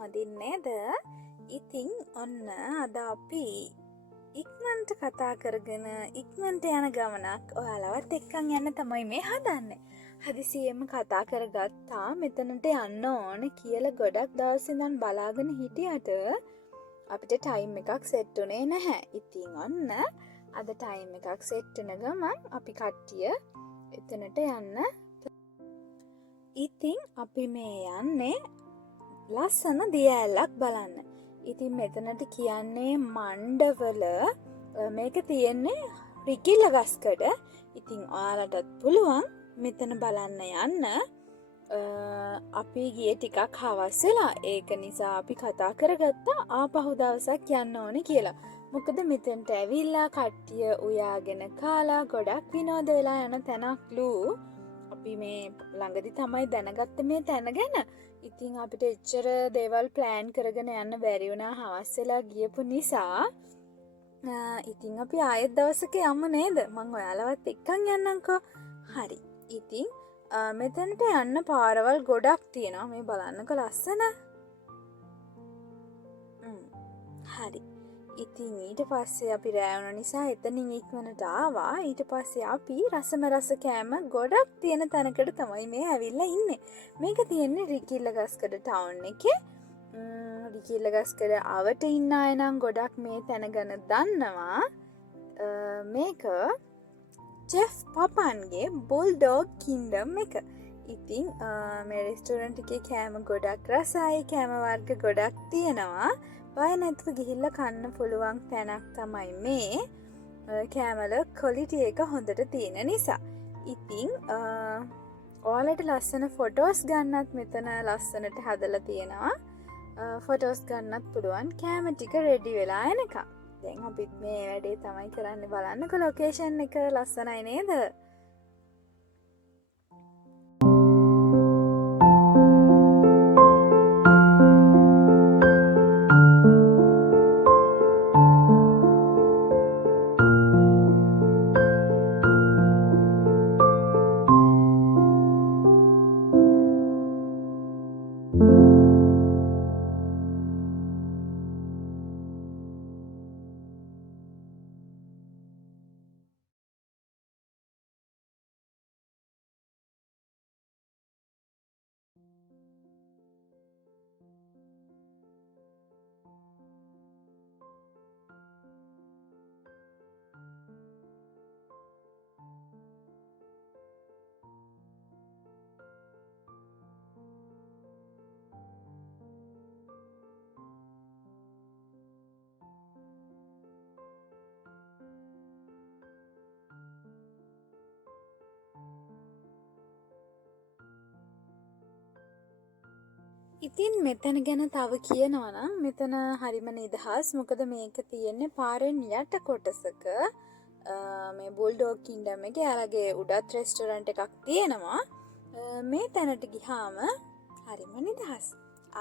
හොඳින් නේද? ඉතින් ඔන්න අද අපි ඉක්මනට කතා කරගෙන ඉක්මනට යන ගමනක් ඔයාලවත් එක්කන් යන්න තමයි මේ හදන්නේ. හදිසියෙම කතා කරගත්තා මෙතනට යන්න ඕන කියලා ගොඩක් දවස් ඉඳන් බලාගෙන හිටියට අපිට ටයිම් එකක් සෙට් උනේ නැහැ. ඉතින් ඔන්න අද ටයිම් එකක් සෙට් වෙන ගමන් අපි කට්ටිය එතනට යන්න. ඉතින් අපි මේ යන්නේ ලස්සන දිය ඇල්ලක් බලන්න. ඉතින් මෙතනට කියන්නේ මණ්ඩවල මේක තියෙන්නේ රිකිල්ල ගස්කඩ. ඉතින් ඔයාලටත් පුළුවන් මෙතන බලන්න යන්න. අපි ගියේ ටිකක් හවස් වෙලා. ඒක නිසා අපි කතා කරගත්තා ආපහු දවසක් යන්න ඕනේ කියලා. මොකද මෙතෙන්ට ඇවිල්ලා කට්ටිය උයාගෙන කාලා ගොඩක් විනෝද වෙලා යන තැනක්ලු. අපි මේ ළඟදි තමයි දැනගත්තේ මේ තැන ගැන. ඉතින් අපිට එච්චර දේවල් ප්ලෑන් කරගෙන යන්න බැරි වුණා හවස් වෙලා ගියපු නිසා. ඉතින් අපි ආයෙත් දවසක යමු නේද? මං ඔයාලවත් එක්කන් යන්නම්කෝ. හරි. ඉතින් මෙතනට යන්න පාරවල් ගොඩක් තියෙනවා. මේ බලන්නකෝ ලස්සන. හරි. ඉතින් ඊට පස්සේ අපි රෑ වුණ නිසා එතනින් ඉක්මනට ආවා. ඊට පස්සේ අපි රසම රස කෑම ගොඩක් තියෙන තැනකට තමයි මේ ඇවිල්ලා ඉන්නේ. මේක තියෙන්නේ රිකිල්ල ගස්කඩ ටවුන් එකේ. රිකිල්ල ගස්කඩ අවට ඉන්න අය නම් ගොඩක් මේ තැන ගැන දන්නවා. මේක චෙෆ් පපන්ගේ බුල්ඩොග් කින්ඩම් එක. ඉතින් මේ රෙස්ටෝරන්ට් එකේ කෑම ගොඩක් රසයි. කෑම වර්ග ගොඩක් තියෙනවා. බය නැතුව ගිහිල්ලා කන්න පුළුවන් තැනක් තමයි මේ. කෑමල ක්වොලිටි එක හොඳට තියෙන නිසා. ඉතින් ඔයාලට ලස්සන ෆොටෝස් ගන්නත් මෙතන ලස්සනට හදලා තියෙනවා. ෆොටෝස් ගන්නත් පුළුවන්. කෑම ටික රෙඩි වෙලා එනකම්. දැන් අපිත් මේ වැඩේ තමයි කරන්න. බලන්නකො ලොකේෂන් එක ලස්සනයි නේද? ඉතින් මෙතන ගැන තව කියනවා නම් මෙතන හරිම නිදහස්. මොකද මේක තියෙන්නේ පාරෙන් යට කොටසක. මේ බුල්ඩොග් කින්ඩම් එකේ යාළගේ උඩත් රෙස්ටෝරන්ට් එකක් තියෙනවා. මේ තැනට ගිහාම හරිම නිදහස්.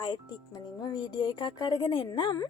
ආයෙත් ඉක්මනින්ම වීඩියෝ එකක් අරගෙන එන්නම්.